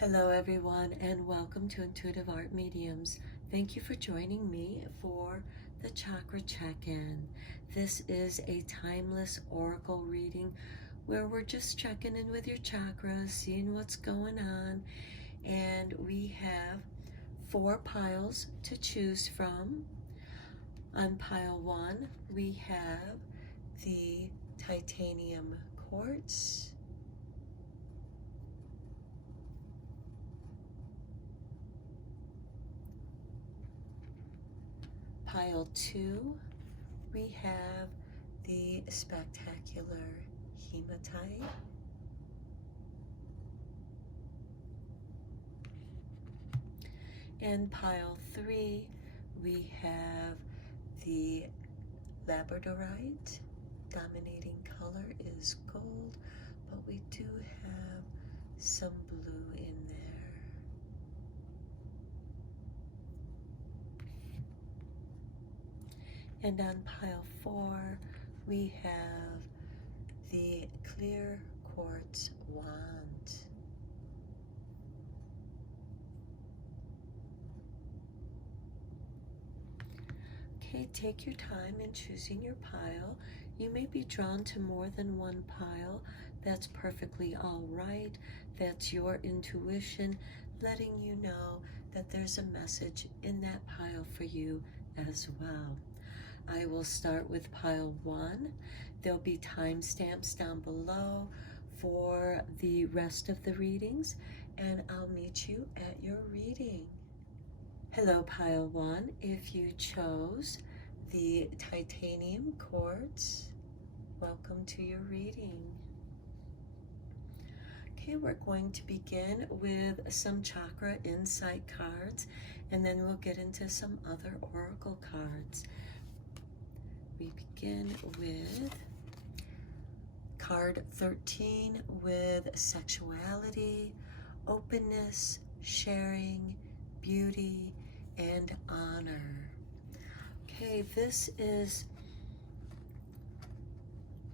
Hello everyone, and welcome to Intuitive Art Mediums. Thank you for joining me for the Chakra Check-In. This is a timeless oracle reading where we're just checking in with your chakras, seeing what's going on, and we have 4 piles to choose from. On pile 1, we have the titanium quartz. Pile 2, we have the spectacular hematite. In pile 3, we have the labradorite. Dominating color is gold, but we do have some blue in there. And on pile 4, we have the clear quartz wand. Okay, take your time in choosing your pile. You may be drawn to more than one pile. That's perfectly all right. That's your intuition letting you know that there's a message in that pile for you as well. I will start with pile 1. There'll be timestamps down below for the rest of the readings, and I'll meet you at your reading. Hello, pile 1. If you chose the titanium quartz, welcome to your reading. Okay, we're going to begin with some chakra insight cards, and then we'll get into some other oracle cards. We begin with card 13 with sexuality, openness, sharing, beauty, and honor. Okay, this is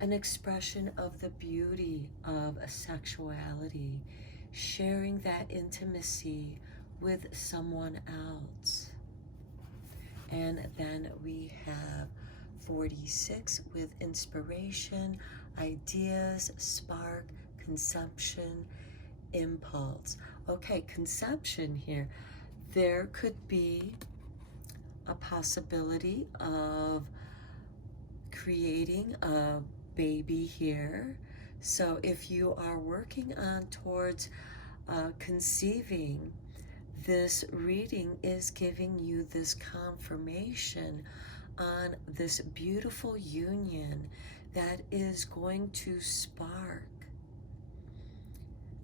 an expression of the beauty of sexuality, sharing that intimacy with someone else. And then we have 46 with inspiration, ideas, spark, conception, impulse. Okay, conception here. There could be a possibility of creating a baby here. So if you are working on towards conceiving, this reading is giving you this confirmation on this beautiful union that is going to spark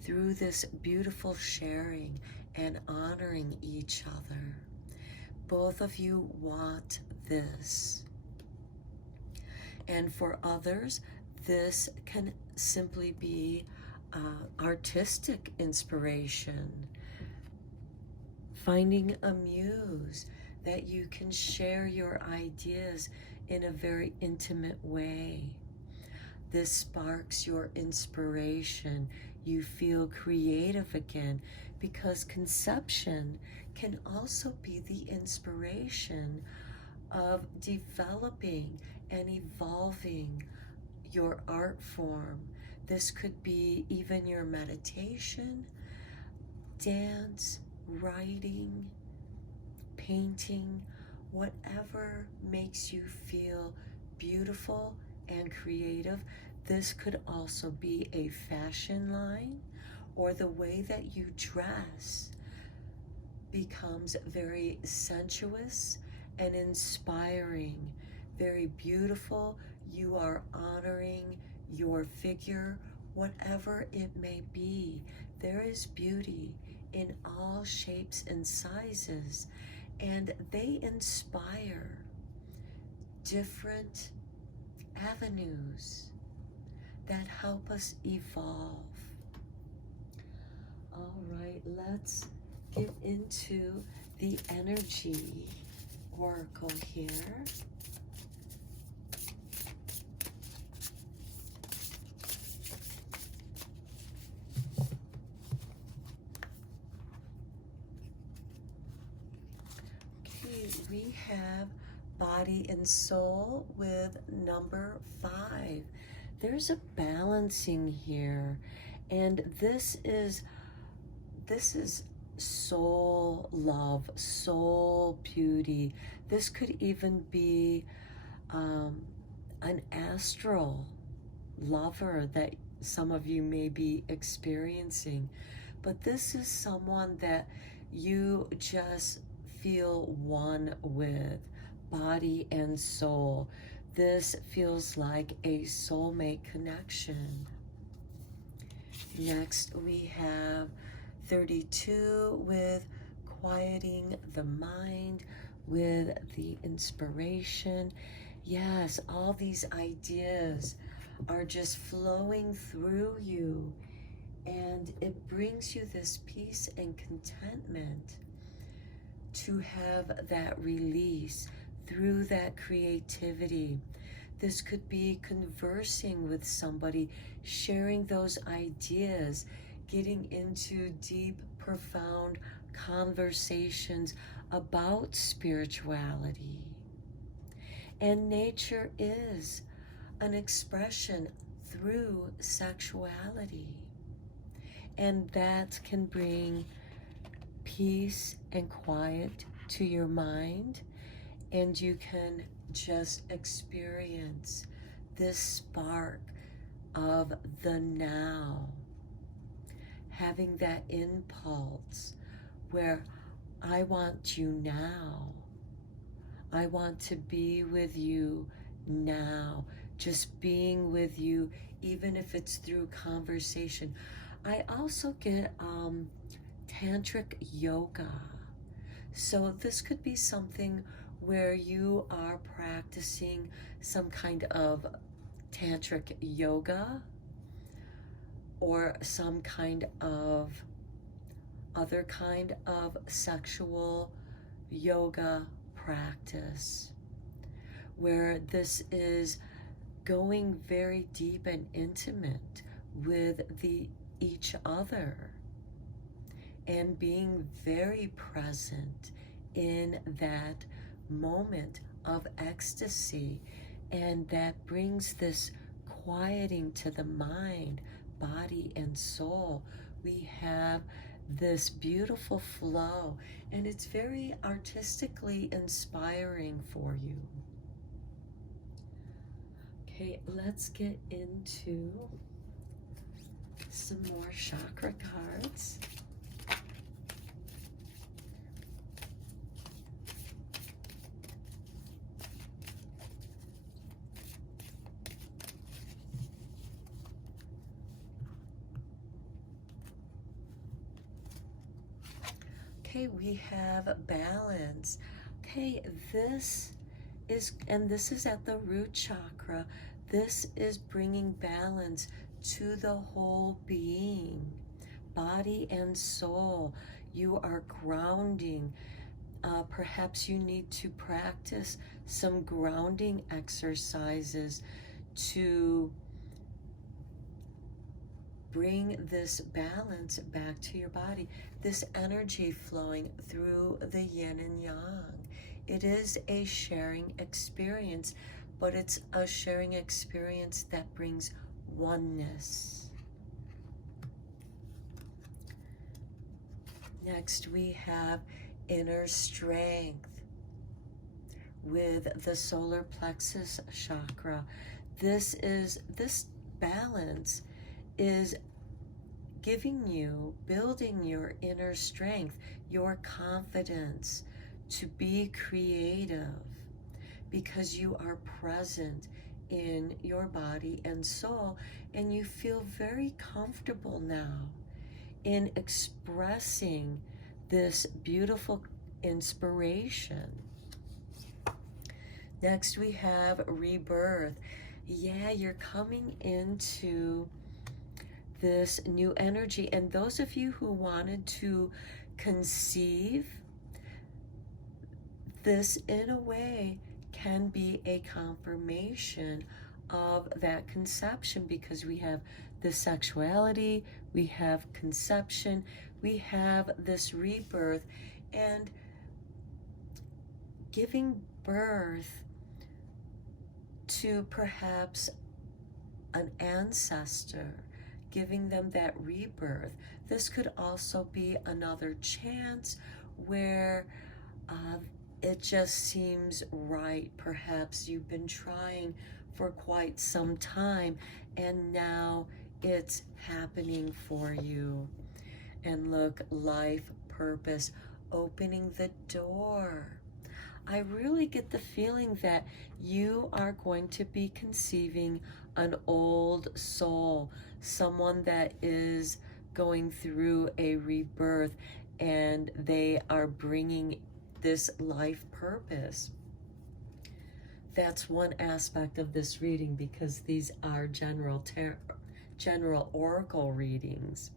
through this beautiful sharing and honoring each other. Both of you want this. And for others, this can simply be artistic inspiration, finding a muse that you can share your ideas in a very intimate way. This sparks your inspiration. You feel creative again, because conception can also be the inspiration of developing and evolving your art form. This could be even your meditation, dance, writing, painting, whatever makes you feel beautiful and creative. This could also be a fashion line, or the way that you dress becomes very sensuous and inspiring, very beautiful. You are honoring your figure, whatever it may be. There is beauty in all shapes and sizes, and they inspire different avenues that help us evolve. All right, let's get into the energy oracle here. we have body and soul with number 5. There's a balancing here, and this is soul love, soul beauty. This could even be an astral lover that some of you may be experiencing. But this is someone that you just feel one with, body and soul. This feels like a soulmate connection. Next, we have 32 with quieting the mind, with the inspiration. Yes, all these ideas are just flowing through you, and it brings you this peace and contentment to have that release through that creativity. This could be conversing with somebody, sharing those ideas, getting into deep, profound conversations about spirituality. And nature is an expression through sexuality. And that can bring peace and quiet to your mind, and you can just experience this spark of the now, having that impulse where I want you now. I want to be with you now, just being with you, even if it's through conversation. I also get tantric yoga. So this could be something where you are practicing some kind of tantric yoga or some kind of other kind of sexual yoga practice, where this is going very deep and intimate with each other and being very present in that moment of ecstasy. And that brings this quieting to the mind, body, and soul. We have this beautiful flow, and it's very artistically inspiring for you. Okay, let's get into some more chakra cards. Okay, we have balance. Okay, this is at the root chakra. This is bringing balance to the whole being, body and soul. You are grounding. Perhaps you need to practice some grounding exercises to bring this balance back to your body, this energy flowing through the yin and yang. It is a sharing experience, but it's a sharing experience that brings oneness. Next, we have inner strength with the solar plexus chakra. This balance is giving you, building your inner strength, your confidence to be creative, because you are present in your body and soul, and you feel very comfortable now in expressing this beautiful inspiration. Next, we have rebirth. Yeah, you're coming into this new energy. And those of you who wanted to conceive, this in a way can be a confirmation of that conception, because we have the sexuality, we have conception, we have this rebirth. And giving birth to perhaps an ancestor, giving them that rebirth. This could also be another chance where it just seems right. Perhaps you've been trying for quite some time and now it's happening for you. And look, life purpose, opening the door. I really get the feeling that you are going to be conceiving an old soul, someone that is going through a rebirth, and they are bringing this life purpose. That's one aspect of this reading, because these are general oracle readings.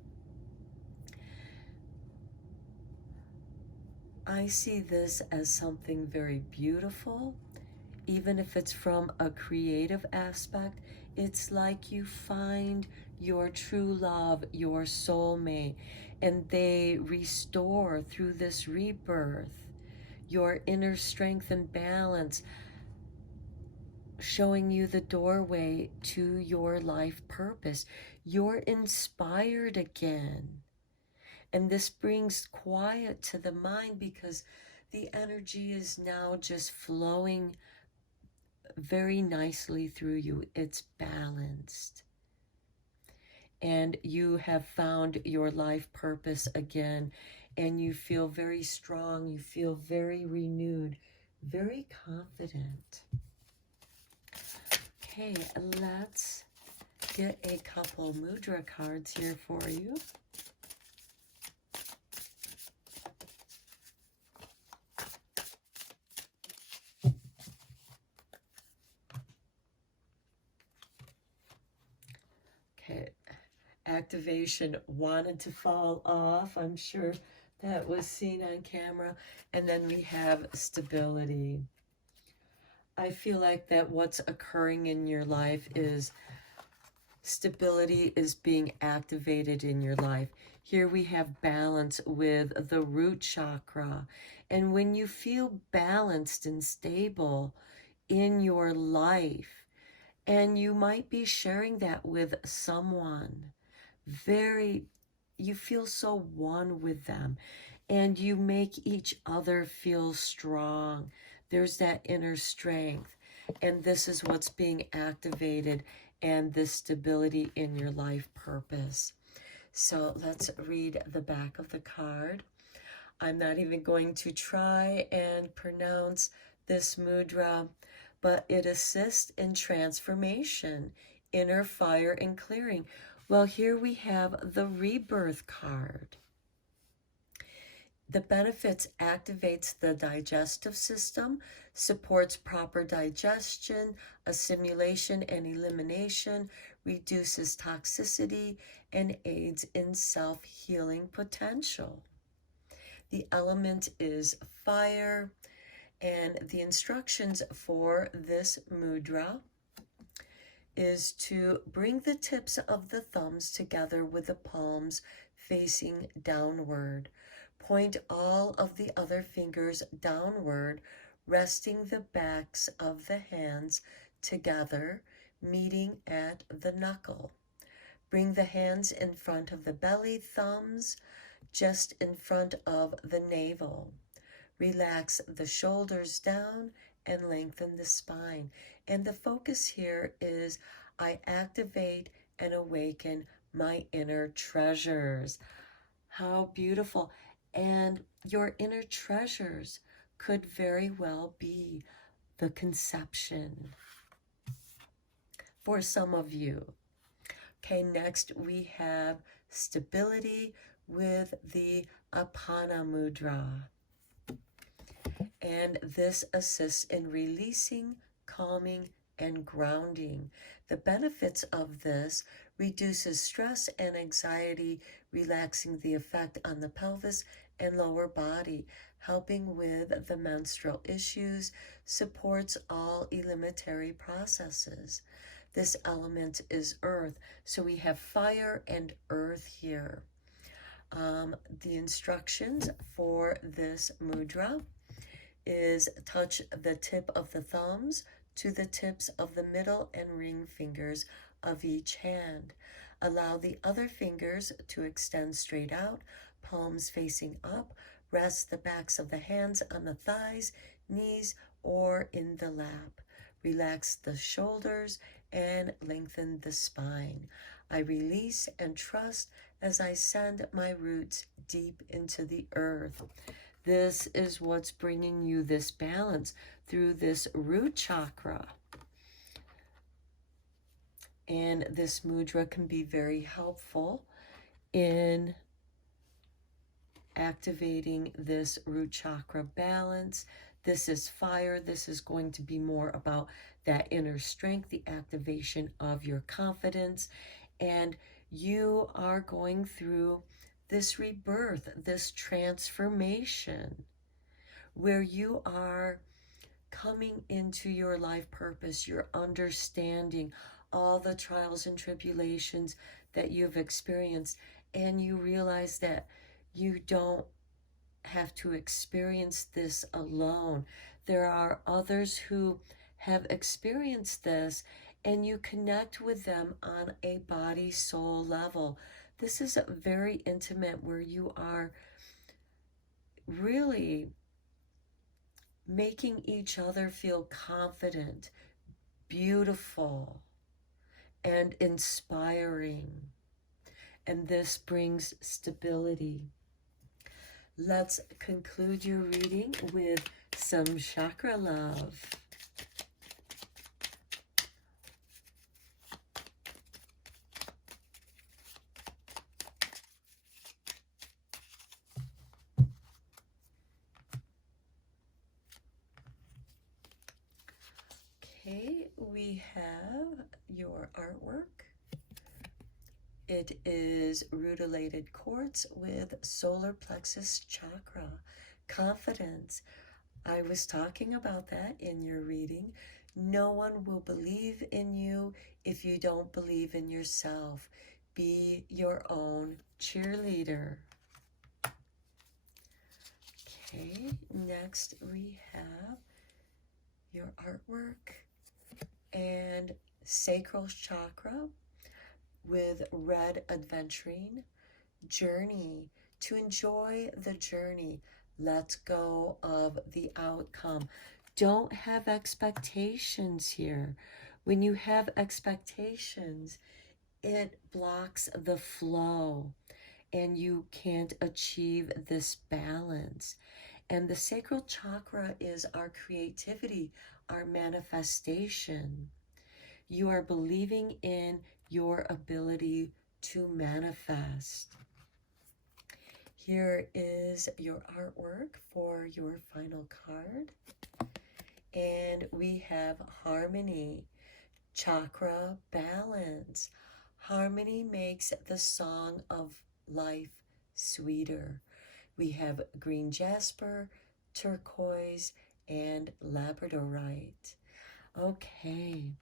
I see this as something very beautiful. Even if it's from a creative aspect, it's like you find your true love, your soulmate, and they restore through this rebirth your inner strength and balance, showing you the doorway to your life purpose. You're inspired again. And this brings quiet to the mind, because the energy is now just flowing very nicely through you. It's balanced. And you have found your life purpose again. And you feel very strong. You feel very renewed, very confident. Okay, let's get a couple mudra cards here for you. Okay, activation wanted to fall off. I'm sure that was seen on camera. And then we have stability. I feel like that what's occurring in your life is stability is being activated in your life. Here we have balance with the root chakra. And when you feel balanced and stable in your life, and you might be sharing that with someone, you feel so one with them, and you make each other feel strong. There's that inner strength, and this is what's being activated, and this stability in your life purpose. So let's read the back of the card. I'm not even going to try and pronounce this mudra, but it assists in transformation, inner fire, and clearing. Well, here we have the rebirth card. The benefits: activates the digestive system, supports proper digestion, assimilation and elimination, reduces toxicity, and aids in self-healing potential. The element is fire, and the instructions for this mudra is to bring the tips of the thumbs together with the palms facing downward. Point all of the other fingers downward, resting the backs of the hands together, meeting at the knuckle. Bring the hands in front of the belly, thumbs just in front of the navel. Relax the shoulders down and lengthen the spine. And the focus here is, I activate and awaken my inner treasures. How beautiful. And your inner treasures could very well be the conception for some of you. Okay, next we have stability with the Apana Mudra. And this assists in releasing, calming, and grounding. The benefits of this: reduces stress and anxiety, relaxing the effect on the pelvis and lower body, helping with the menstrual issues, supports all eliminatory processes. This element is earth, so we have fire and earth here. The instructions for this mudra is touch the tip of the thumbs to the tips of the middle and ring fingers of each hand. Allow the other fingers to extend straight out, palms facing up. Rest the backs of the hands on the thighs, knees, or in the lap. Relax the shoulders and lengthen the spine. I release and trust as I send my roots deep into the earth. This is what's bringing you this balance through this root chakra. And this mudra can be very helpful in activating this root chakra balance. This is fire. This is going to be more about that inner strength, the activation of your confidence. And you are going through this rebirth, this transformation, where you are coming into your life purpose. You're understanding all the trials and tribulations that you've experienced, and you realize that you don't have to experience this alone. There are others who have experienced this, and you connect with them on a body-soul level. This is very intimate, where you are really making each other feel confident, beautiful, and inspiring. And this brings stability. Let's conclude your reading with some chakra love. Okay, we have your artwork. It is rutilated quartz with solar plexus chakra. Confidence. I was talking about that in your reading. No one will believe in you if you don't believe in yourself. Be your own cheerleader. Okay, next we have your artwork and sacral chakra with red adventuring journey. To enjoy the journey, let go of the outcome. Don't have expectations here. When you have expectations, it blocks the flow and you can't achieve this balance. And the sacral chakra is our creativity, our manifestation. You are believing in your ability to manifest. Here is your artwork for your final card. And we have harmony, chakra balance. Harmony makes the song of life sweeter. We have green jasper, turquoise, and labradorite. Okay.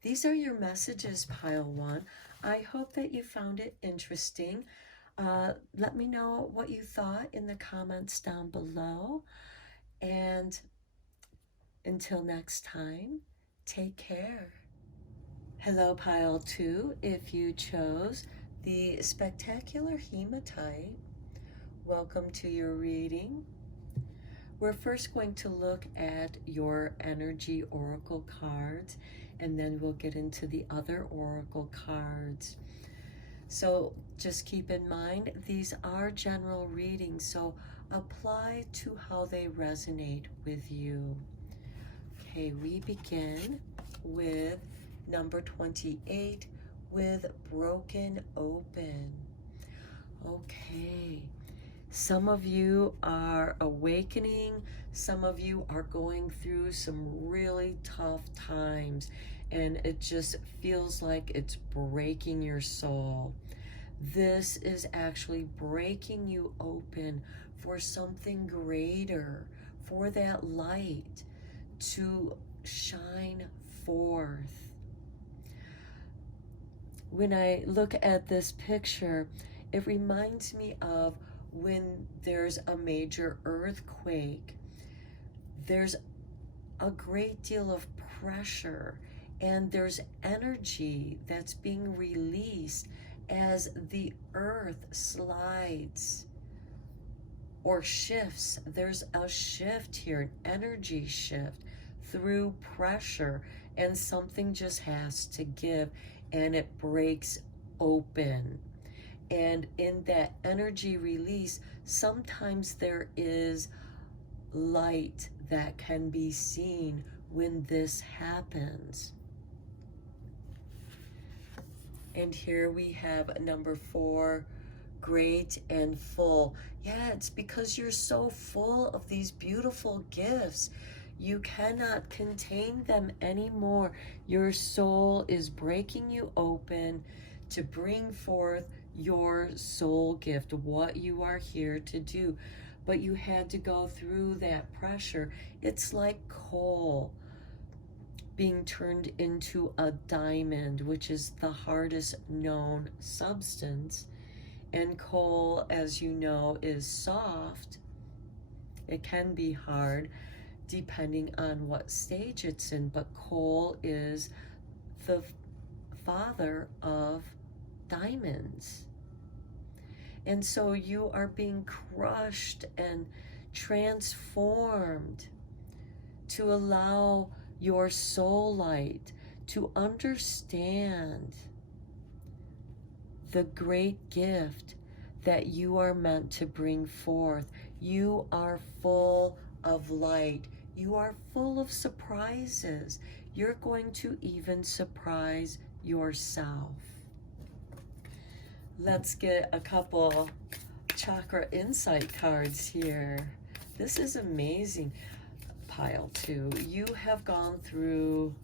These are your messages, Pile 1. I hope that you found it interesting. Let me know what you thought in the comments down below. And until next time, take care. Hello, Pile 2. If you chose the spectacular hematite, welcome to your reading. We're first going to look at your energy oracle cards, and then we'll get into the other oracle cards. So just keep in mind, these are general readings, so apply to how they resonate with you. Okay, we begin with number 28 with broken open. Okay. Some of you are awakening. Some of you are going through some really tough times, and it just feels like it's breaking your soul. This is actually breaking you open for something greater, for that light to shine forth. When I look at this picture, it reminds me of when there's a major earthquake there's a great deal of pressure, and there's energy that's being released as the earth slides or shifts. There's a shift here, an energy shift through pressure, and something just has to give, and it breaks open. And in that energy release, sometimes there is light that can be seen when this happens. And here we have number 4, great and full. Yeah, it's because you're so full of these beautiful gifts. You cannot contain them anymore. Your soul is breaking you open to bring forth your soul gift, what you are here to do. But you had to go through that pressure. It's like coal being turned into a diamond, which is the hardest known substance. And coal, as you know, is soft. It can be hard depending on what stage it's in, but coal is the father of diamonds. And so you are being crushed and transformed to allow your soul light to understand the great gift that you are meant to bring forth. You are full of light. You are full of surprises. You're going to even surprise yourself. Let's get a couple chakra insight cards here. This is amazing. Pile 2. You have gone through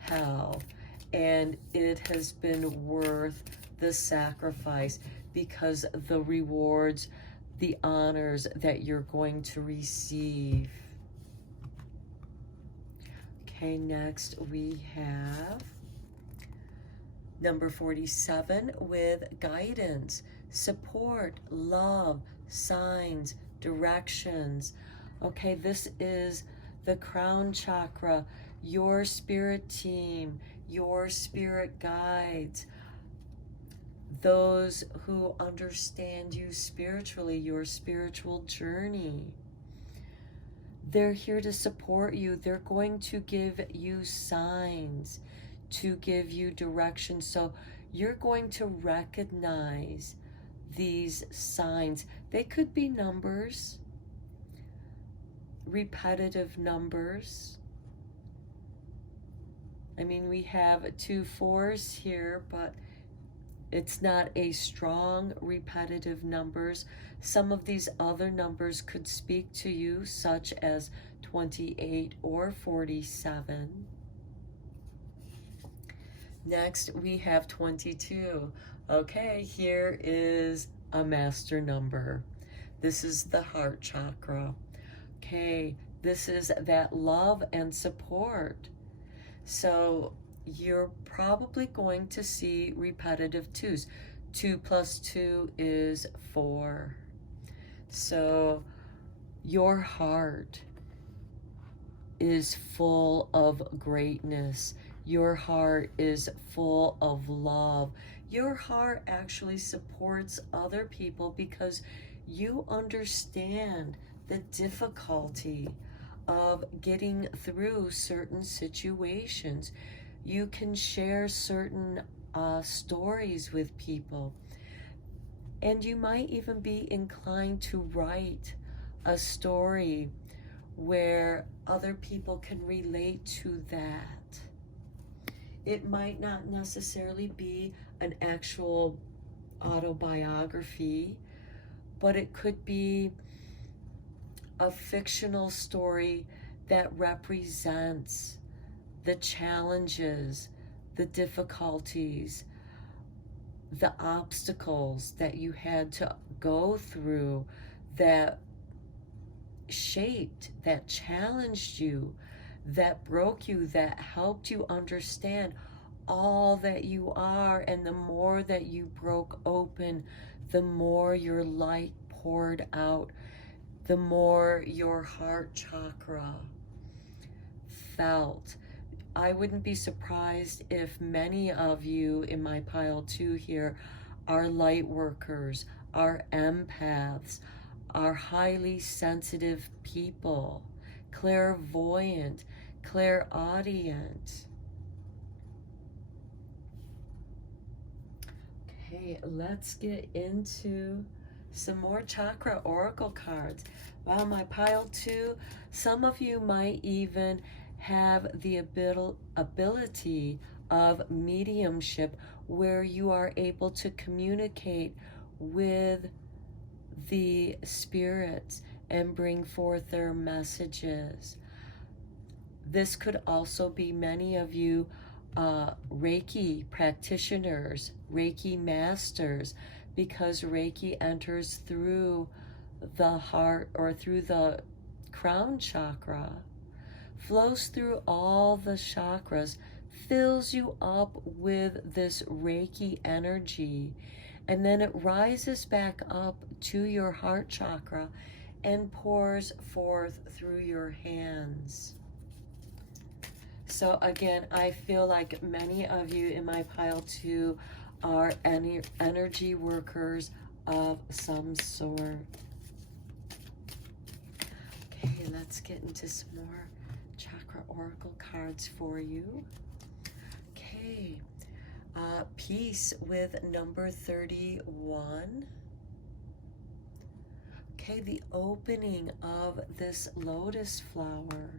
hell, and it has been worth the sacrifice, because the rewards, the honors that you're going to receive. Okay, next we have number 47 with guidance, support, love, signs, directions. Okay, this is the crown chakra, your spirit team, your spirit guides, those who understand you spiritually, your spiritual journey. They're here to support you. They're going to give you signs, to give you direction. So you're going to recognize these signs. They could be numbers, repetitive numbers. I mean, we have 2 4s here, but it's not a strong repetitive numbers. Some of these other numbers could speak to you, such as 28 or 47. Next, we have 22. Okay, here is a master number. This is the heart chakra. Okay, this is that love and support. So you're probably going to see repetitive 2s. 2 plus 2 is 4. So your heart is full of greatness. Your heart is full of love. Your heart actually supports other people because you understand the difficulty of getting through certain situations. You can share certain stories with people. And you might even be inclined to write a story where other people can relate to that. It might not necessarily be an actual autobiography, but it could be a fictional story that represents the challenges, the difficulties, the obstacles that you had to go through, that shaped, that challenged you, that broke you, that helped you understand all that you are. And the more that you broke open, the more your light poured out, the more your heart chakra felt. I wouldn't be surprised if many of you in my pile 2 here are light workers, are empaths, are highly sensitive people, clairvoyant, clairaudient. Okay, let's get into some more chakra oracle cards. Wow, my pile 2, some of you might even have the ability of mediumship where you are able to communicate with the spirits and bring forth their messages. This could also be many of you Reiki practitioners, Reiki masters, because Reiki enters through the heart or through the crown chakra, flows through all the chakras, fills you up with this Reiki energy, and then it rises back up to your heart chakra and pours forth through your hands. So again, I feel like many of you in my pile 2 are energy workers of some sort. Okay, let's get into some more chakra oracle cards for you. Okay, peace with number 31. Okay, the opening of this lotus flower.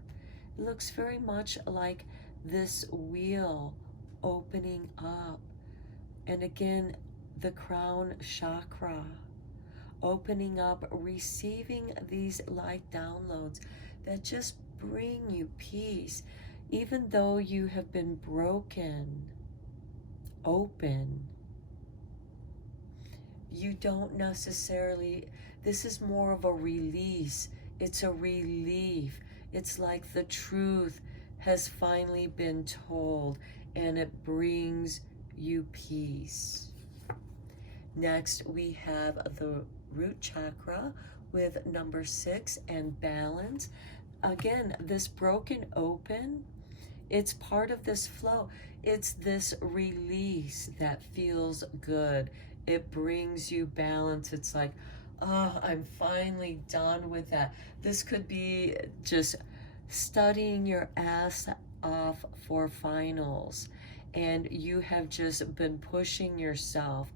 It looks very much like this wheel opening up. And again, the crown chakra opening up, receiving these light downloads that just bring you peace. Even though you have been broken open, you don't necessarily, this is more of a release. It's a relief. It's like the truth has finally been told and it brings you peace. Next, we have the root chakra with number 6 and balance. Again, this broken open, it's part of this flow. It's this release that feels good. It brings you balance. It's like, oh, I'm finally done with that. This could be just studying your ass off for finals, and you have just been pushing yourself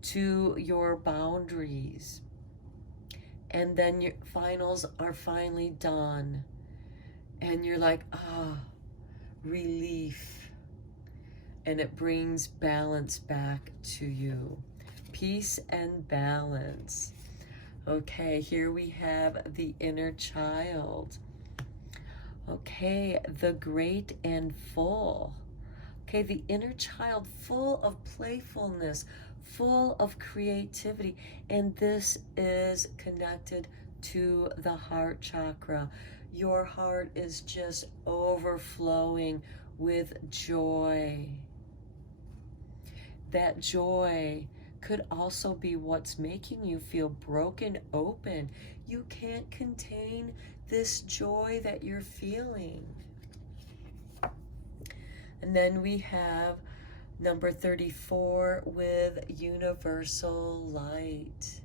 to your boundaries. And then your finals are finally done. And you're like, relief. And it brings balance back to you. Peace and balance. Okay, here we have the inner child. Okay, the great and full. Okay, the inner child full of playfulness, full of creativity. And this is connected to the heart chakra. Your heart is just overflowing with joy. That joy could also be what's making you feel broken open. You can't contain this joy that you're feeling. And then we have number 34 with universal light.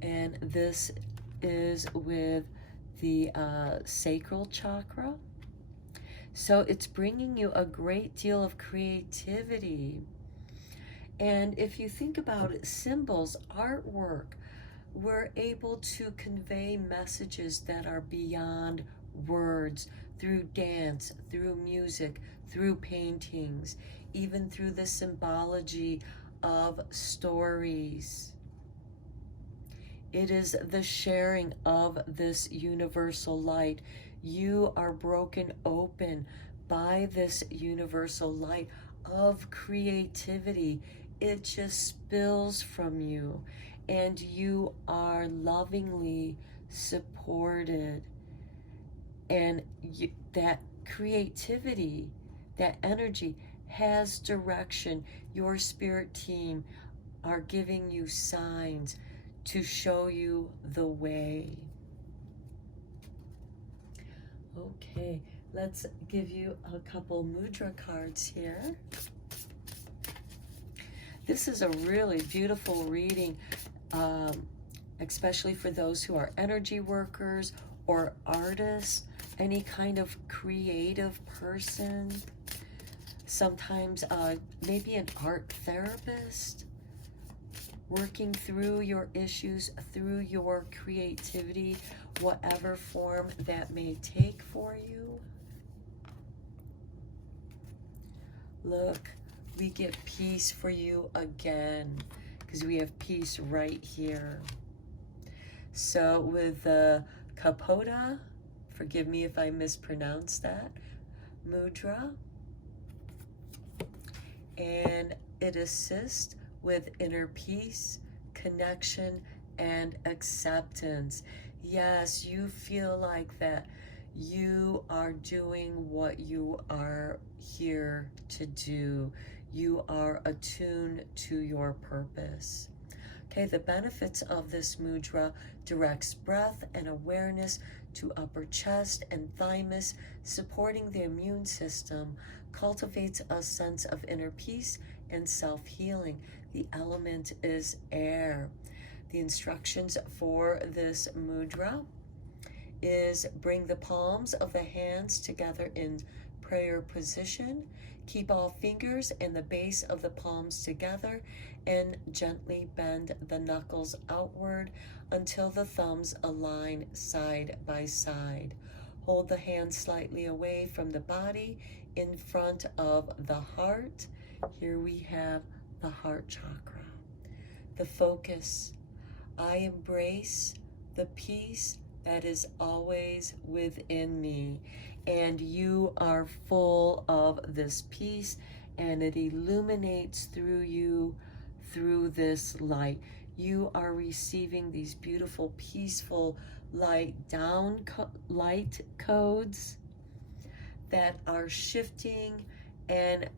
And this is with the sacral chakra. So it's bringing you a great deal of creativity. And if you think about it, symbols, artwork, we're able to convey messages that are beyond words through dance, through music, through paintings, even through the symbology of stories. It is the sharing of this universal light. You are broken open by this universal light of creativity. It just spills from you, and you are lovingly supported. And that creativity, that energy has direction. Your spirit team are giving you signs to show you the way. Okay, let's give you a couple mudra cards here. This is a really beautiful reading, especially for those who are energy workers or artists, any kind of creative person, sometimes maybe an art therapist, working through your issues, through your creativity, whatever form that may take for you. Look, we get peace for you again, because we have peace right here. So with the Kapota, forgive me if I mispronounce that, mudra, and it assists with inner peace, connection, and acceptance. Yes, you feel like that you are doing what you are here to do. You are attuned to your purpose. Okay, the benefits of this mudra: directs breath and awareness to upper chest and thymus, supporting the immune system, cultivates a sense of inner peace and self-healing. The element is air. The instructions for this mudra is: bring the palms of the hands together in prayer position, keep all fingers and the base of the palms together, and gently bend the knuckles outward until the thumbs align side by side. Hold the hands slightly away from the body in front of the heart. Here we have the heart chakra. The focus: I embrace the peace that is always within me. And you are full of this peace, and it illuminates through you, through this light. You are receiving these beautiful, peaceful light codes that are shifting and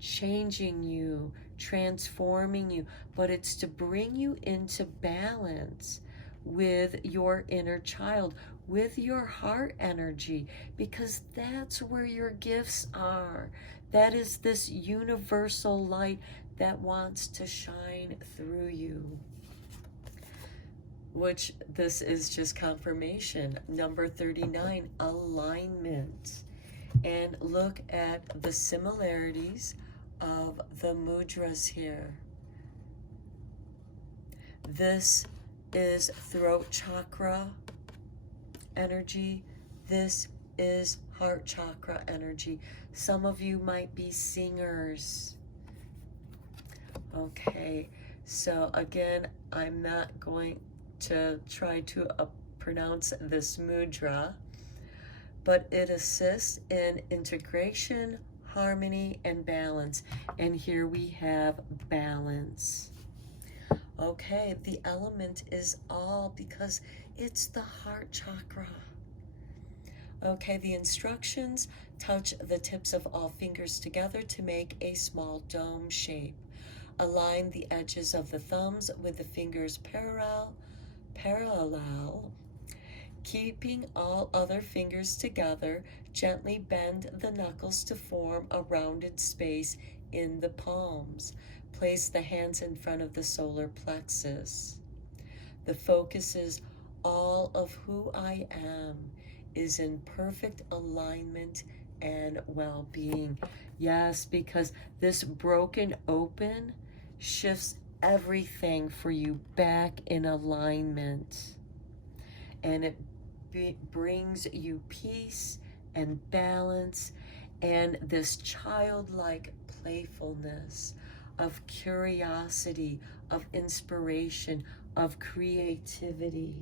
changing you, transforming you, but it's to bring you into balance with your inner child, with your heart energy, because that's where your gifts are. That is this universal light that wants to shine through you. Which this is just confirmation. Number 39, alignment. And look at the similarities of the mudras here. This is throat chakra energy. This is heart chakra energy. Some of you might be singers. Okay, so again, I'm not going to try to pronounce this mudra, but it assists in integration, harmony, and balance. And here we have balance. Okay, the element is all, because it's the heart chakra. Okay, the instructions: touch the tips of all fingers together to make a small dome shape. Align the edges of the thumbs with the fingers parallel, keeping all other fingers together. Gently bend the knuckles to form a rounded space in the palms. Place the hands in front of the solar plexus. The focus is: all of who I am is in perfect alignment and well-being. Yes, because this broken open shifts everything for you back in alignment. And it brings you peace and balance and this childlike playfulness of curiosity, of inspiration, of creativity.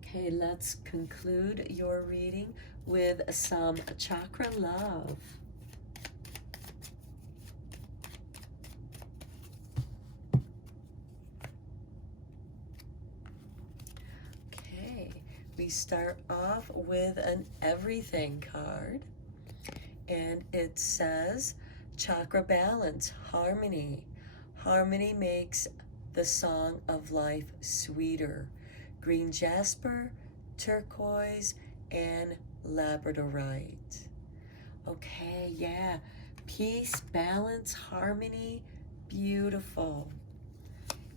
Okay, let's conclude your reading with some chakra love. Okay, we start off with an everything card, and it says chakra balance, harmony. Harmony makes the song of life sweeter. Green jasper, turquoise, and labradorite. Okay, yeah. Peace, balance, harmony, beautiful.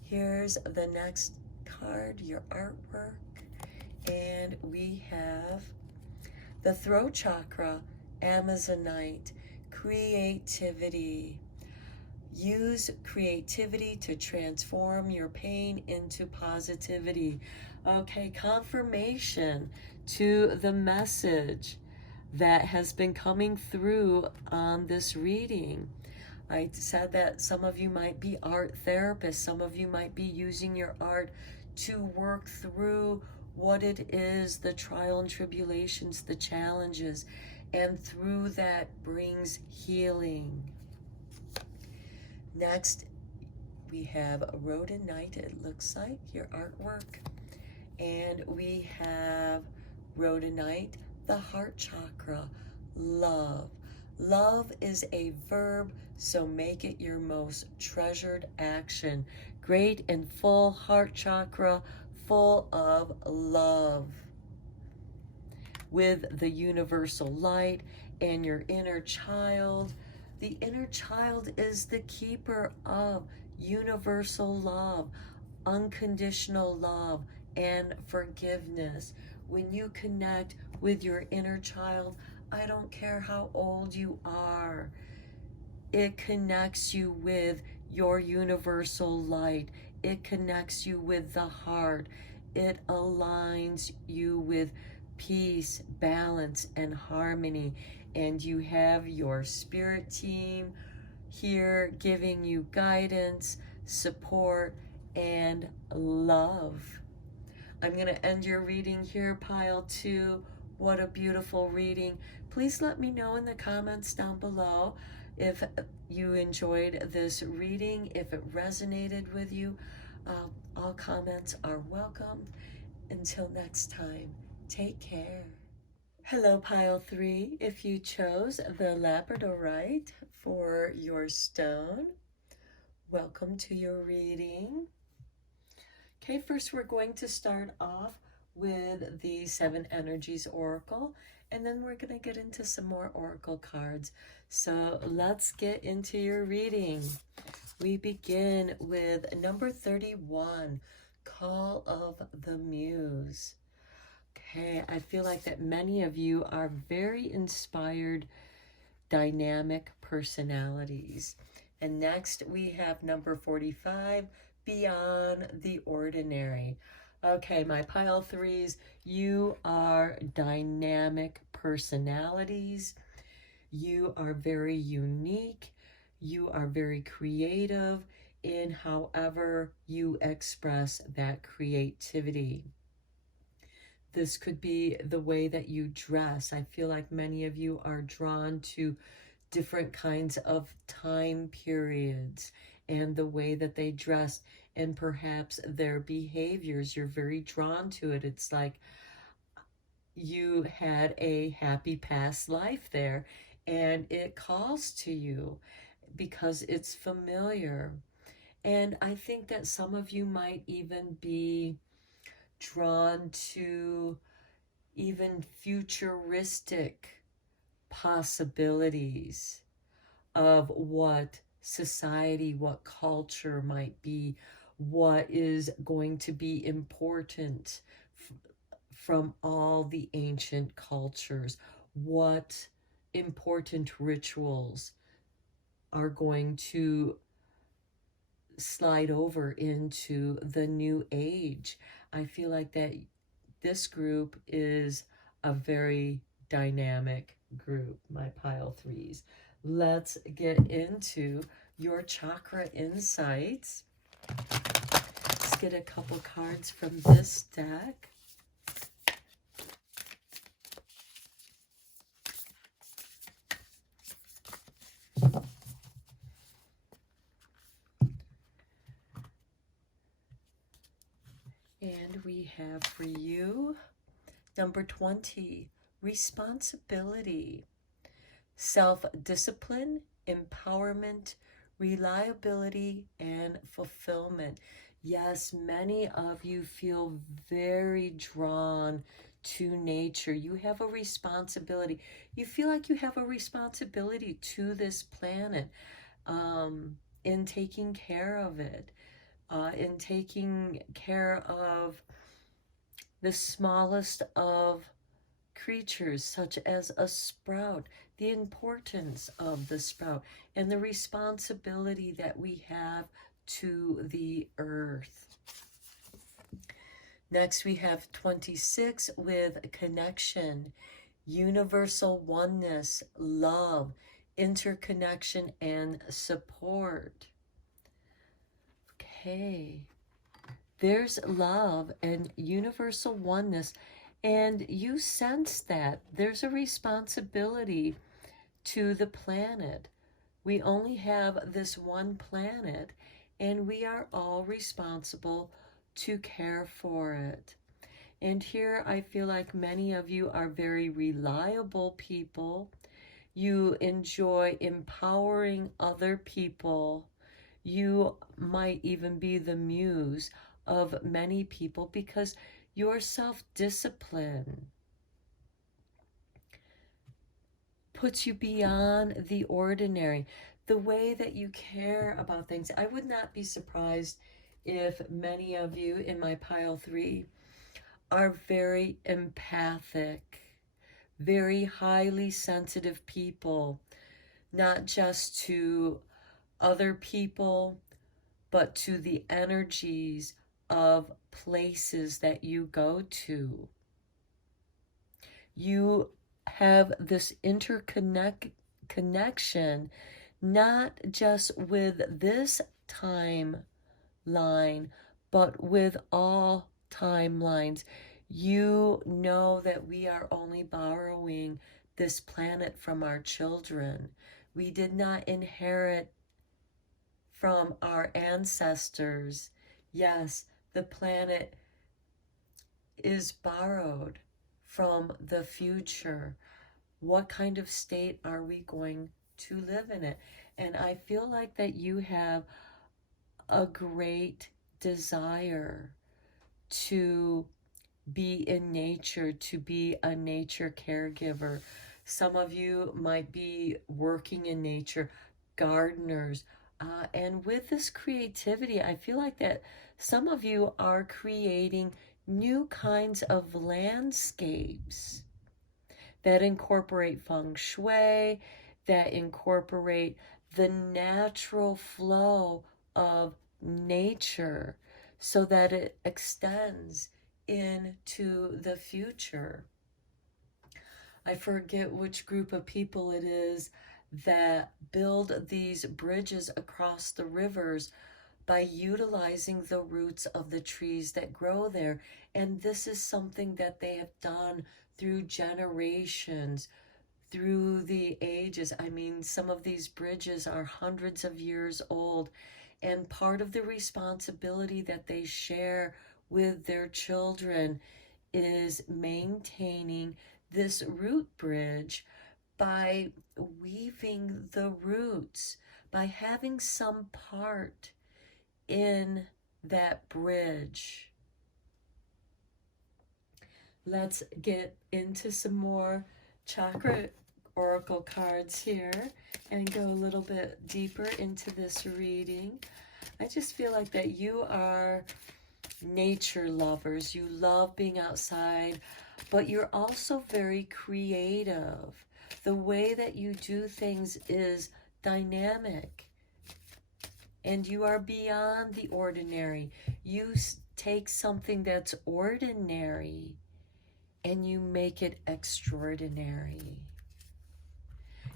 Here's the next card, your artwork. And we have the throat chakra, Amazonite, creativity. Use creativity to transform your pain into positivity. Okay, confirmation to the message that has been coming through on this reading. I said that some of you might be art therapists. Some of you might be using your art to work through what it is, the trial and tribulations, the challenges, and through that brings healing. Next, we have rhodonite, it looks like, your artwork. And we have rhodonite, the heart chakra, love. Love is a verb, so make it your most treasured action. Great and full heart chakra, full of love. With the universal light and your inner child. The inner child is the keeper of universal love, unconditional love, and forgiveness. When you connect with your inner child, I don't care how old you are, it connects you with your universal light. It connects you with the heart. It aligns you with peace, balance, and harmony. And you have your spirit team here giving you guidance, support, and love. I'm going to end your reading here, pile 2. What a beautiful reading. Please let me know in the comments down below if you enjoyed this reading, if it resonated with you. All comments are welcome. Until next time, take care. Hello, pile 3. If you chose the labradorite for your stone, welcome to your reading. Okay, first we're going to start off with the 7 Energies Oracle, and then we're going to get into some more Oracle cards. So let's get into your reading. We begin with number 31, Call of the Muse. Okay, I feel like that many of you are very inspired, dynamic personalities. And next we have number 45, Beyond the Ordinary. Okay, my pile 3s, you are dynamic personalities. You are very unique. You are very creative in however you express that creativity. This could be the way that you dress. I feel like many of you are drawn to different kinds of time periods and the way that they dress and perhaps their behaviors. You're very drawn to it. It's like you had a happy past life there and it calls to you because it's familiar. And I think that some of you might even be drawn to even futuristic possibilities of what society, what culture might be, what is going to be important from all the ancient cultures, what important rituals are going to slide over into the new age. I feel like that this group is a very dynamic group, my pile 3s. Let's get into your chakra insights. Let's get a couple cards from this deck. And we have for you number 20, responsibility, self-discipline, empowerment, reliability, and fulfillment. Yes, many of you feel very drawn to nature. You have a responsibility. You feel like you have a responsibility to this planet, in taking care of it, in taking care of the smallest of creatures, such as a sprout, the importance of the sprout, and the responsibility that we have to the earth. Next, we have 26 with connection, universal oneness, love, interconnection, and support. Okay, there's love and universal oneness, and you sense that there's a responsibility to the planet. We only have this one planet, and we are all responsible to care for it. And here I feel like many of you are very reliable people. You enjoy empowering other people. You might even be the muse of many people because your self-discipline puts you beyond the ordinary. The way that you care about things. I would not be surprised if many of you in my pile 3 are very empathic, very highly sensitive people, not just to other people, but to the energies of places that you go to. You have this connection, not just with this timeline, but with all timelines. You know that we are only borrowing this planet from our children. We did not inherit from our ancestors. Yes, the planet is borrowed from the future. What kind of state are we going to live in it? And I feel like that you have a great desire to be in nature, to be a nature caregiver. Some of you might be working in nature, gardeners. And with this creativity, I feel like that some of you are creating new kinds of landscapes that incorporate feng shui, that incorporate the natural flow of nature so that it extends into the future. I forget which group of people it is that build these bridges across the rivers by utilizing the roots of the trees that grow there. And this is something that they have done through generations, through the ages. I mean, some of these bridges are hundreds of years old, and part of the responsibility that they share with their children is maintaining this root bridge by weaving the roots, by having some part in that bridge. Let's get into some more chakra oracle cards here and go a little bit deeper into this reading. I just feel like that you are nature lovers. You love being outside, but you're also very creative. The way that you do things is dynamic, and you are beyond the ordinary. You take something that's ordinary and you make it extraordinary.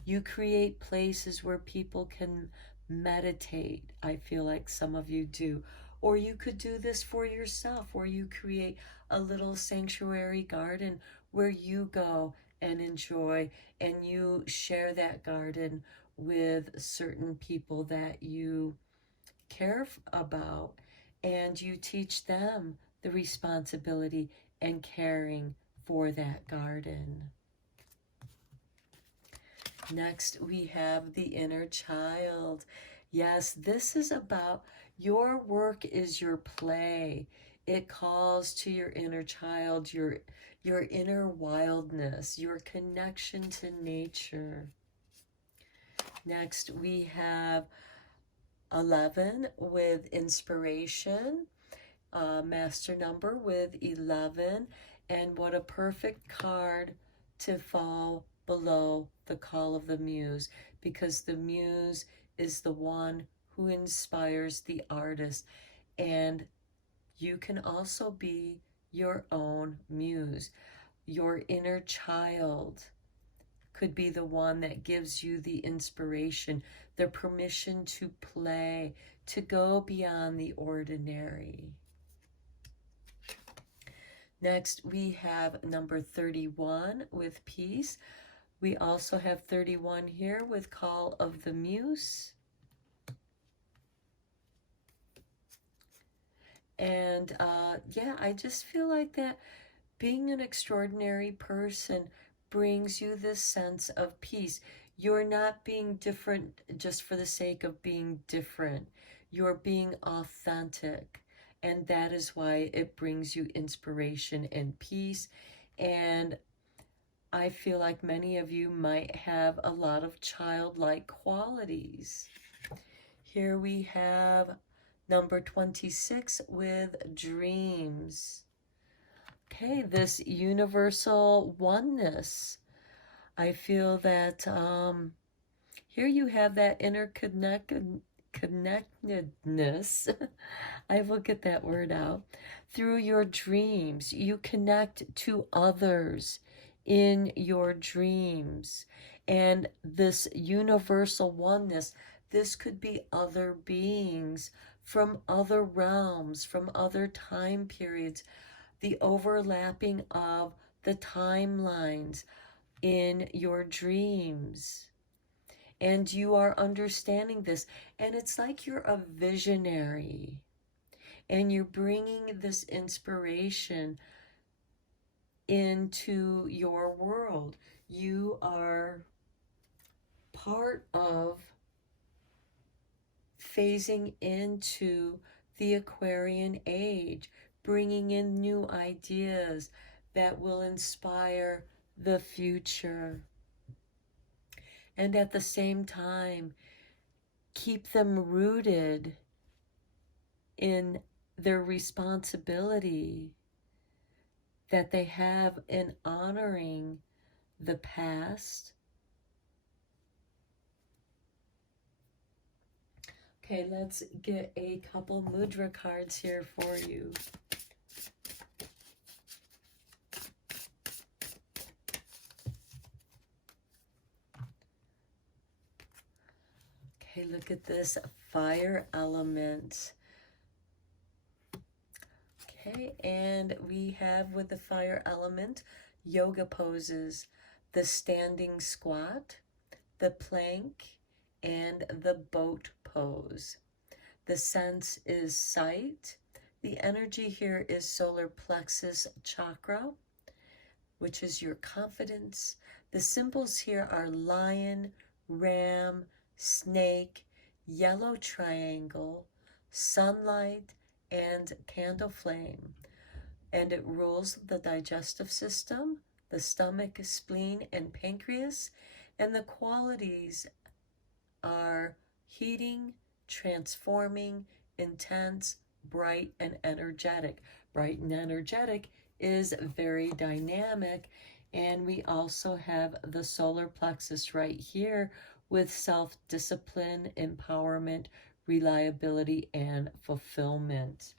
You create places where people can meditate. I feel like some of you do. Or you could do this for yourself, where you create a little sanctuary garden where you go and enjoy, and you share that garden with certain people that you care about, and you teach them the responsibility and caring for that garden. Next, we have the inner child. Yes, this is about your work is your play. It calls to your inner child, your inner wildness, your connection to nature. Next, we have 11 with inspiration, master number with 11, and what a perfect card to fall below the call of the muse, because the muse is the one who inspires the artist, and you can also be your own muse. Your inner child could be the one that gives you the inspiration, the permission to play, to go beyond the ordinary. Next, we have number 31 with peace. We also have 31 here with call of the muse. And yeah, I just feel like that being an extraordinary person brings you this sense of peace. You're not being different just for the sake of being different. You're being authentic. And that is why it brings you inspiration and peace. And I feel like many of you might have a lot of childlike qualities. Here we have number 26 with dreams. Okay, this universal oneness. I feel that here you have that interconnectedness. I will get that word out. Through your dreams, you connect to others in your dreams. And this universal oneness, this could be other beings from other realms, from other time periods, the overlapping of the timelines in your dreams. And you are understanding this. And it's like you're a visionary. And you're bringing this inspiration into your world. You are part of phasing into the Aquarian age, bringing in new ideas that will inspire the future. And at the same time, keep them rooted in their responsibility that they have in honoring the past. Okay, let's get a couple mudra cards here for you. Okay, look at this fire element. Okay, and we have with the fire element yoga poses, the standing squat, the plank, and the boat pose. The sense is sight. The energy here is solar plexus chakra, which is your confidence. The symbols here are lion, ram, snake, yellow triangle, sunlight, and candle flame. And it rules the digestive system, the stomach, spleen, and pancreas. And the qualities are heating, transforming, intense, bright, and energetic. Bright and energetic is very dynamic. And we also have the solar plexus right here with self-discipline, empowerment, reliability, and fulfillment.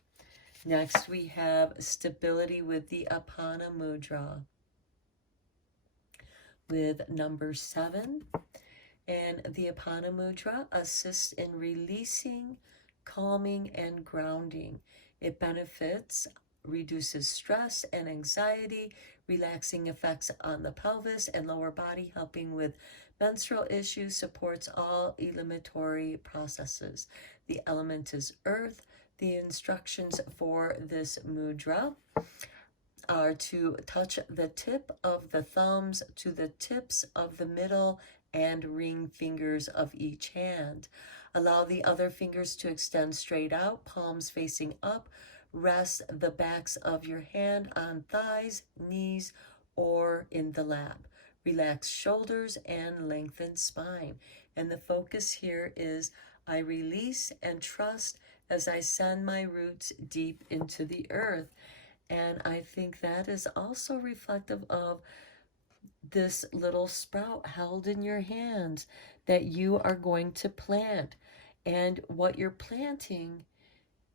Next, we have stability with the Apana Mudra with number 7. And the Apana Mudra assists in releasing, calming, and grounding. It benefits, reduces stress and anxiety, relaxing effects on the pelvis and lower body, helping with menstrual issues, supports all eliminatory processes. The element is earth. The instructions for this mudra are to touch the tip of the thumbs to the tips of the middle and ring fingers of each hand. Allow the other fingers to extend straight out, palms facing up. Rest the backs of your hand on thighs, knees, or in the lap. Relax shoulders and lengthen spine. And the focus here is I release and trust as I send my roots deep into the earth. And I think that is also reflective of this little sprout held in your hands that you are going to plant. And what you're planting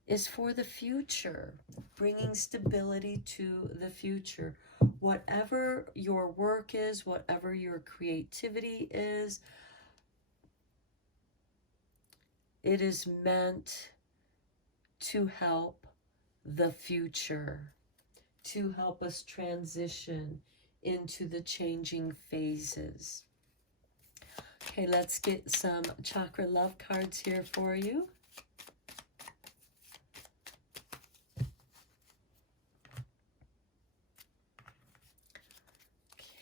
is for the future, bringing stability to the future. Whatever your work is, whatever your creativity is, it is meant to help the future, to help us transition into the changing phases. Okay, let's get some chakra love cards here for you.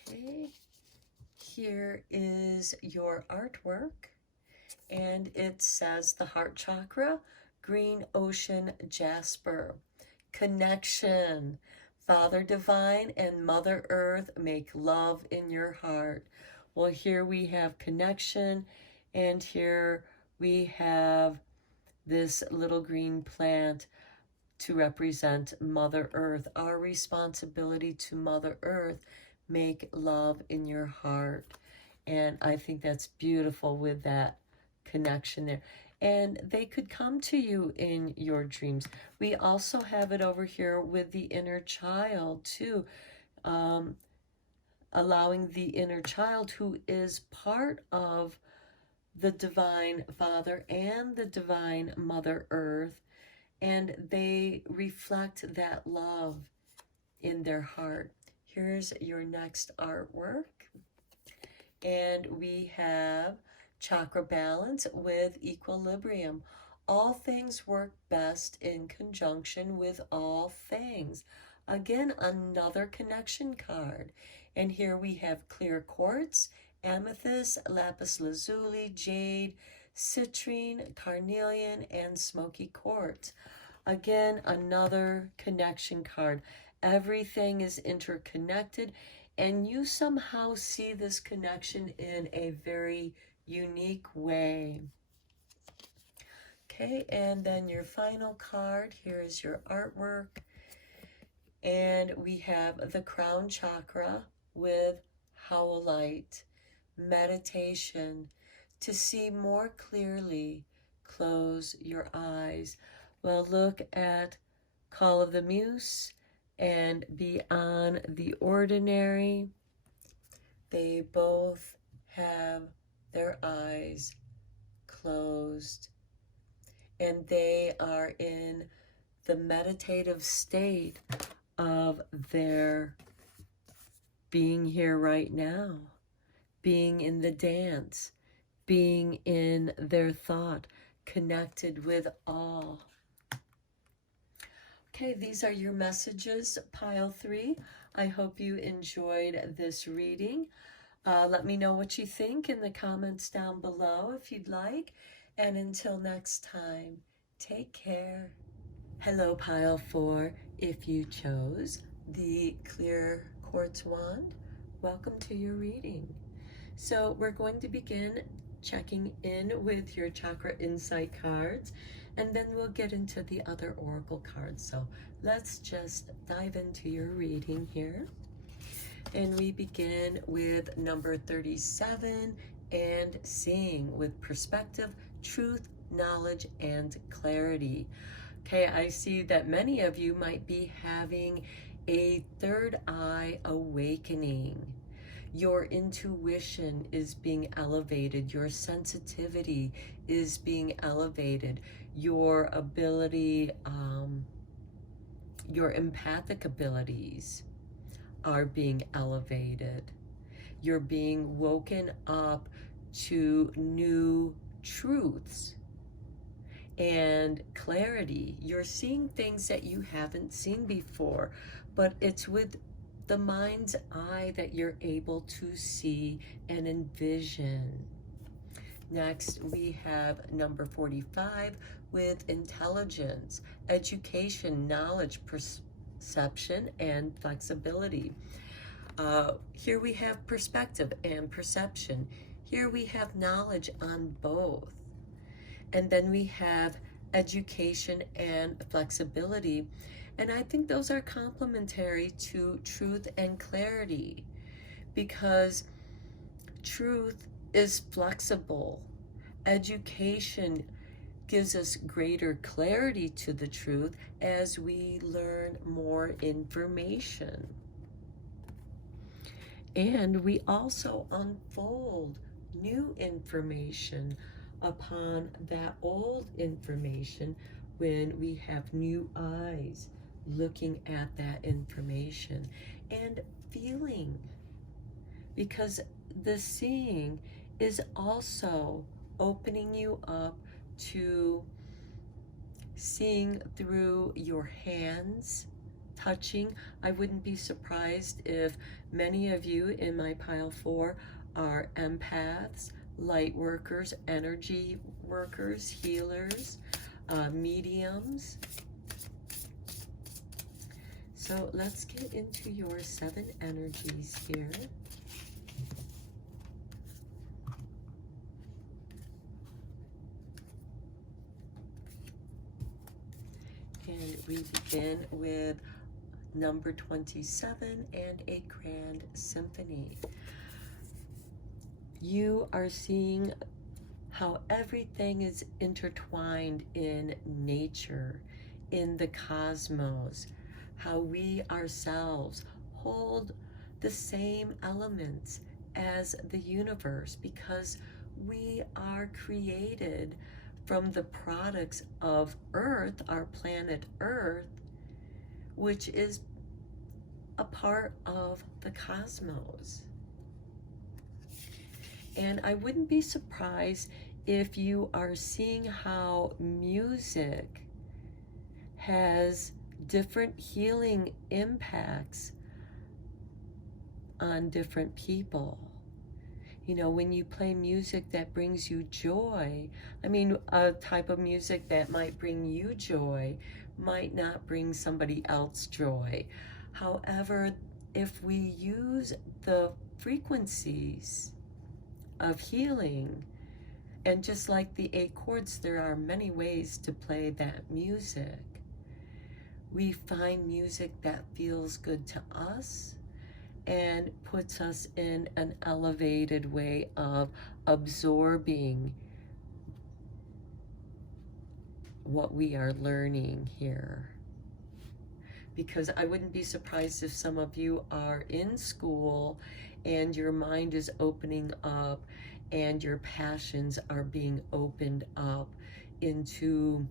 Okay, here is your artwork, and it says the heart chakra, green ocean jasper, connection. Father Divine and Mother Earth make love in your heart. Well, here we have connection, and here we have this little green plant to represent Mother Earth. Our responsibility to Mother Earth, make love in your heart. And I think that's beautiful with that connection there. And they could come to you in your dreams. We also have it over here with the inner child too, allowing the inner child, who is part of the Divine Father and the Divine Mother Earth, and they reflect that love in their heart. Here's your next artwork, and we have chakra balance with equilibrium. All things work best in conjunction with all things. Again, another connection card. And here we have clear quartz, amethyst, lapis lazuli, jade, citrine, carnelian, and smoky quartz. Again, another connection card. Everything is interconnected, and you somehow see this connection in a very unique way. Okay, and then your final card, here is your artwork. And we have the crown chakra with howlite, meditation. To see more clearly, close your eyes. Well, look at Call of the Muse and Beyond the Ordinary. They both have their eyes closed, and they are in the meditative state of their being here right now, being in the dance, being in their thought, connected with all. Okay, these are your messages, pile 3. I hope you enjoyed this reading. Let me know what you think in the comments down below if you'd like. And until next time, take care. Hello, pile 4. If you chose the clear quartz wand, welcome to your reading. So we're going to begin checking in with your chakra insight cards, and then we'll get into the other oracle cards. So let's just dive into your reading here. And we begin with number 37, and seeing with perspective, truth, knowledge, and clarity. Okay, I see that many of you might be having a third eye awakening. Your intuition is being elevated. Your sensitivity is being elevated. Your ability, your empathic abilities are being elevated. You're being woken up to new truths and clarity. You're seeing things that you haven't seen before, but it's with the mind's eye that you're able to see and envision. Next, we have number 45 with intelligence, education, knowledge, perception, and flexibility. Here we have perspective and perception. Here we have knowledge on both. And then we have education and flexibility. And I think those are complementary to truth and clarity, because truth is flexible. Education gives us greater clarity to the truth as we learn more information. And we also unfold new information upon that old information when we have new eyes looking at that information, and feeling, because the seeing is also opening you up to seeing through your hands, touching. I wouldn't be surprised if many of you in my pile 4 are empaths, light workers, energy workers, healers, mediums. So let's get into your 7 energies here. And we begin with number 27 and a grand symphony. You are seeing how everything is intertwined in nature, in the cosmos, how we ourselves hold the same elements as the universe, because we are created from the products of Earth, our planet Earth, which is a part of the cosmos. And I wouldn't be surprised if you are seeing how music has different healing impacts on different people. You know, when you play music that brings you joy, I mean, a type of music that might bring you joy might not bring somebody else joy. However, if we use the frequencies of healing, and just like the 8 chords, there are many ways to play that music. We find music that feels good to us and puts us in an elevated way of absorbing what we are learning here. Because I wouldn't be surprised if some of you are in school and your mind is opening up and your passions are being opened up into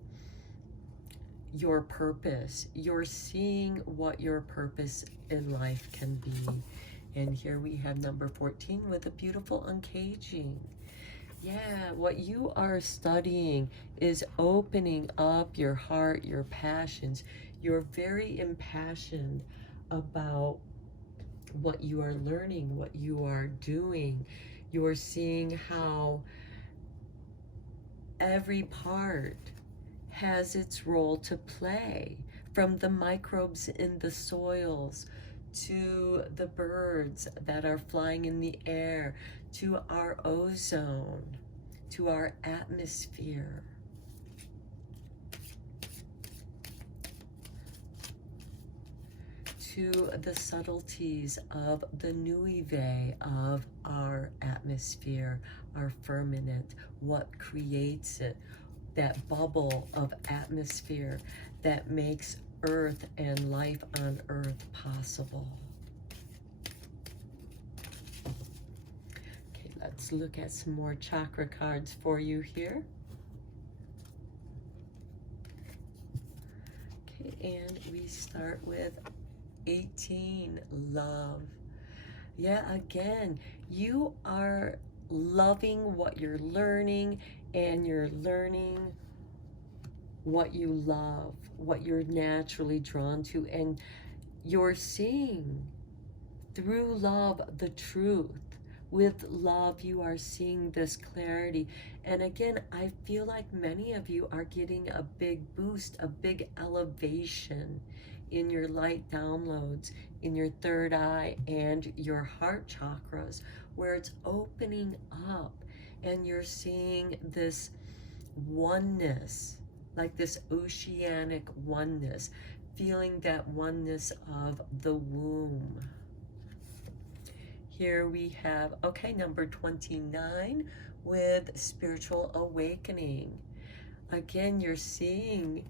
your purpose. You're seeing what your purpose in life can be. And here we have number 14 with a beautiful uncaging. Yeah, what you are studying is opening up your heart, your passions. You're very impassioned about what you are learning, what you are doing. You are seeing how every part has its role to play, from the microbes in the soils to the birds that are flying in the air, to our ozone, to our atmosphere. To the subtleties of the nuive of our atmosphere, our firmament, what creates it, that bubble of atmosphere that makes Earth and life on Earth possible. Okay, let's look at some more chakra cards for you here. Okay, and we start with 18, love. Yeah, again, you are loving what you're learning, and you're learning what you love, what you're naturally drawn to, and you're seeing through love the truth. With love, you are seeing this clarity, And again, I feel like many of you are getting a big boost, a big elevation in your light downloads, in your third eye and your heart chakras, where it's opening up and you're seeing this oneness, like this oceanic oneness, feeling that oneness of the womb. Here we have, okay, number 29 with spiritual awakening. Again, you're seeing,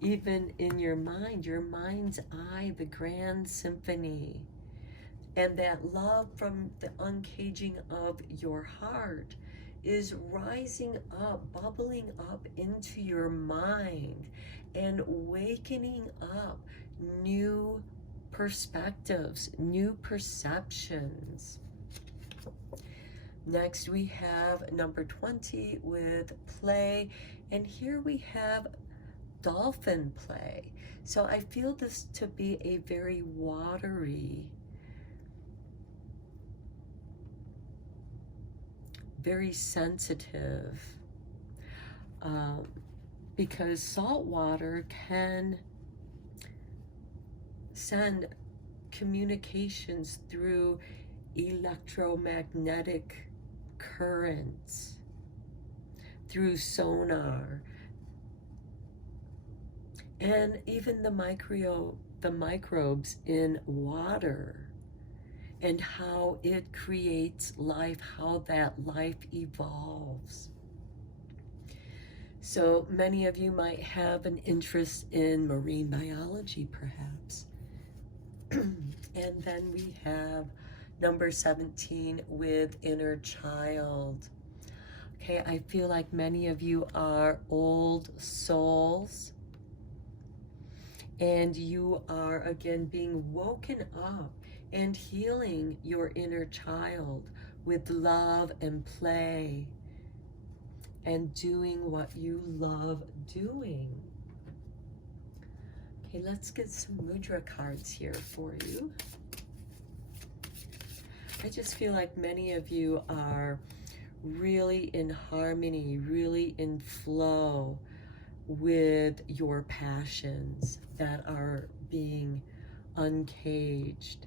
even in your mind's eye, the grand symphony. And that love from the uncaging of your heart is rising up, bubbling up into your mind and wakening up new perspectives, new perceptions. Next we have number 20 with play, and here we have dolphin play. So I feel this to be a very watery, very sensitive, because salt water can send communications through electromagnetic currents, through sonar, and even the microbes in water, and how it creates life, how that life evolves. So many of you might have an interest in marine biology, perhaps. And then we have number 17 with inner child. Okay, I feel like many of you are old souls, and you are again being woken up and healing your inner child with love and play and doing what you love doing. Okay, let's get some mudra cards here for you. I just feel like many of you are really in harmony, really in flow with your passions that are being uncaged.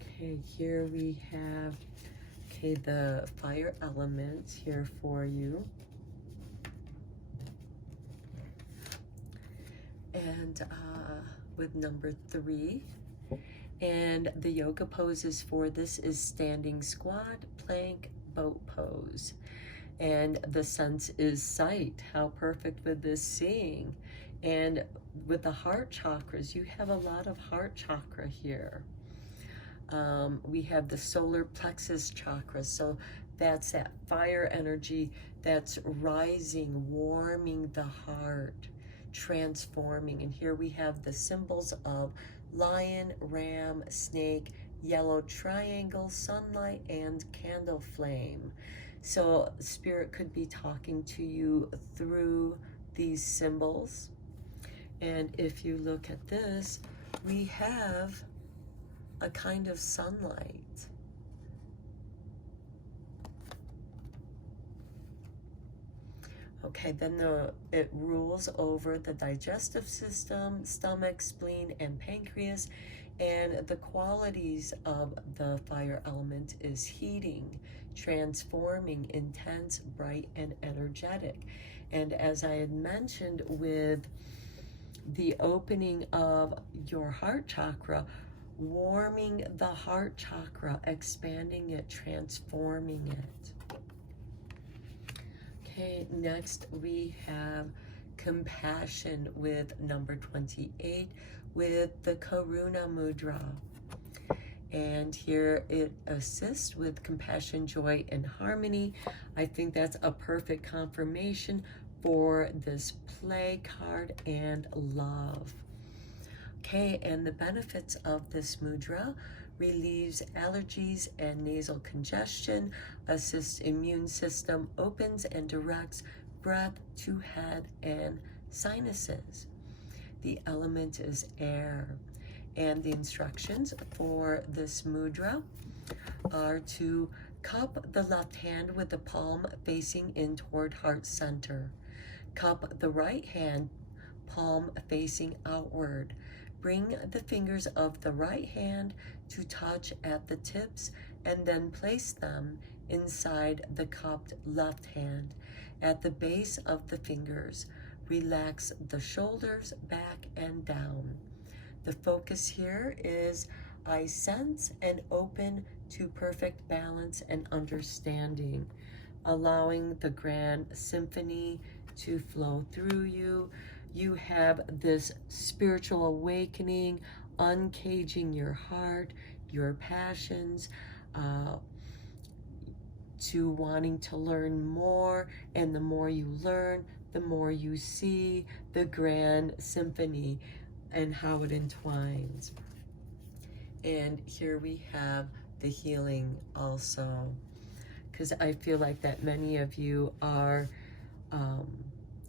Okay, here we have, okay, the fire elements here for you. And with number 3, and the yoga poses for this is standing squat, plank, boat pose. And the sense is sight. How perfect with this seeing. And with the heart chakras, you have a lot of heart chakra here. We have the solar plexus chakra, so that's that fire energy that's rising, warming the heart, transforming. And here we have the symbols of lion, ram, snake, yellow triangle, sunlight, and candle flame. So spirit could be talking to you through these symbols. And if you look at this, we have a kind of sunlight. Okay, then it rules over the digestive system, stomach, spleen, and pancreas. And the qualities of the fire element is heating, transforming, intense, bright, and energetic. And as I had mentioned with the opening of your heart chakra, warming the heart chakra, expanding it, transforming it. Okay, next we have compassion with number 28 with the Karuna Mudra. And here it assists with compassion, joy, and harmony. I think that's a perfect confirmation for this play card and love. Okay, and the benefits of this mudra: relieves allergies and nasal congestion, assists immune system, opens and directs breath to head and sinuses. The element is air, And the instructions for this mudra are to cup the left hand with the palm facing in toward heart center. Cup the right hand, palm facing outward. Bring the fingers of the right hand to touch at the tips and then place them inside the cupped left hand. At the base of the fingers, relax the shoulders back and down. The focus here is I sense and open to perfect balance and understanding, allowing the grand symphony to flow through you. You have this spiritual awakening, uncaging your heart, your passions, to wanting to learn more. And the more you learn, the more you see the grand symphony and how it entwines. And here we have the healing also, because I feel like that many of you are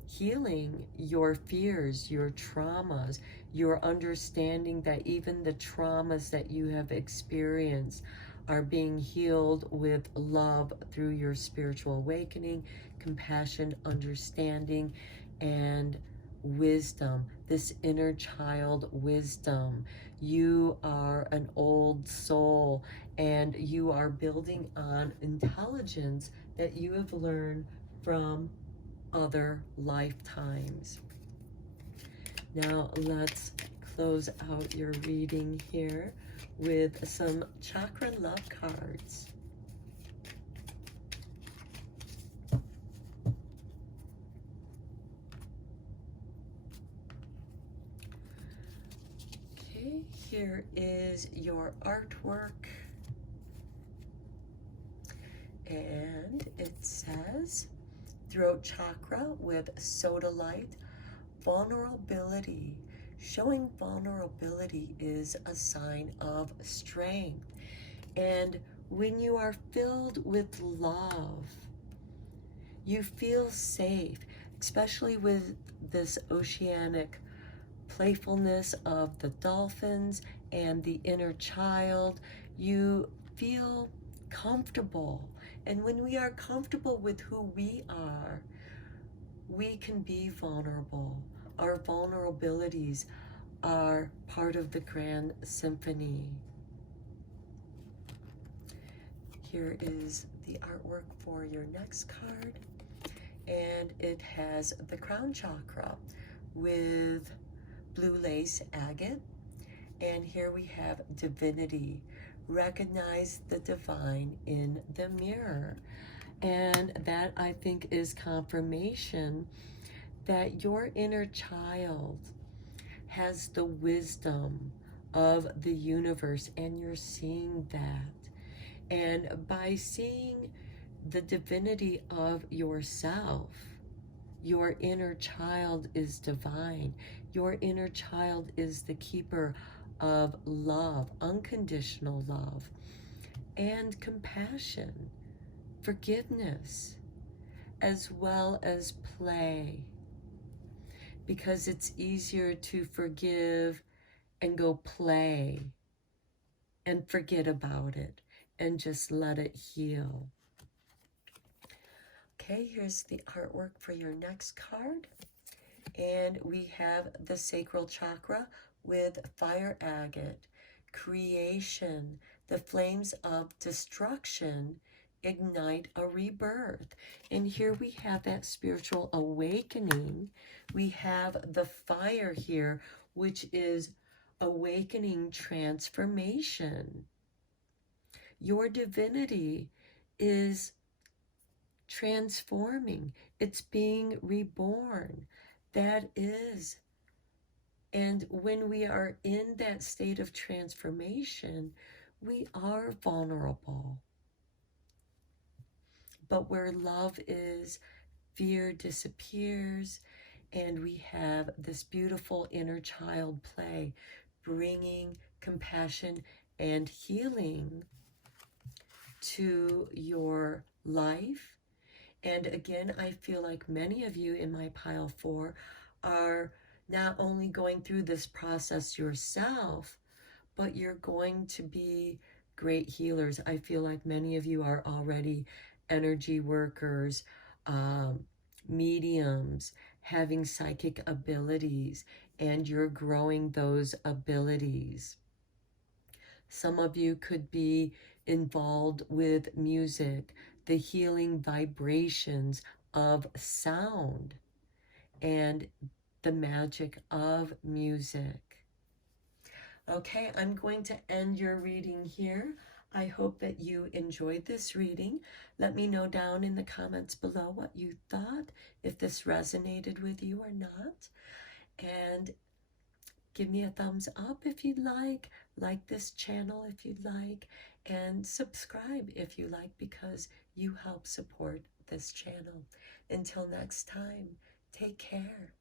healing your fears, your traumas, your understanding that even the traumas that you have experienced are being healed with love through your spiritual awakening, compassion, understanding, and wisdom, this inner child wisdom. You are an old soul and you are building on intelligence that you have learned from other lifetimes. Now let's close out your reading here with some chakra love cards. Okay, here is your artwork. And it says, throat chakra with sodalite, vulnerability. Showing vulnerability is a sign of strength. And when you are filled with love, you feel safe, especially with this oceanic playfulness of the dolphins and the inner child. You feel comfortable. And when we are comfortable with who we are, we can be vulnerable. Our vulnerabilities are part of the grand symphony. Here is the artwork for your next card. And it has the crown chakra with blue lace agate. And here we have divinity. Recognize the divine in the mirror. And that, I think, is confirmation that your inner child has the wisdom of the universe, and you're seeing that. And by seeing the divinity of yourself, your inner child is divine. Your inner child is the keeper of love, unconditional love, and compassion, forgiveness, as well as play. Because it's easier to forgive and go play and forget about it and just let it heal. Okay, here's the artwork for your next card. And we have the sacral chakra with fire agate, creation, the flames of destruction ignite a rebirth. And here we have that spiritual awakening. We have the fire here, which is awakening transformation. Your divinity is transforming. It's being reborn. That is. And when we are in that state of transformation, we are vulnerable. But where love is, fear disappears, and we have this beautiful inner child play, bringing compassion and healing to your life. And again, I feel like many of you in my pile 4 are not only going through this process yourself, but you're going to be great healers. I feel like many of you are already energy workers, mediums, having psychic abilities, and you're growing those abilities. Some of you could be involved with music, the healing vibrations of sound, and the magic of music. Okay, I'm going to end your reading here. I hope that you enjoyed this reading. Let me know down in the comments below what you thought, if this resonated with you or not. And give me a thumbs up if you'd like this channel if you'd like, and subscribe if you like, because you help support this channel. Until next time, take care.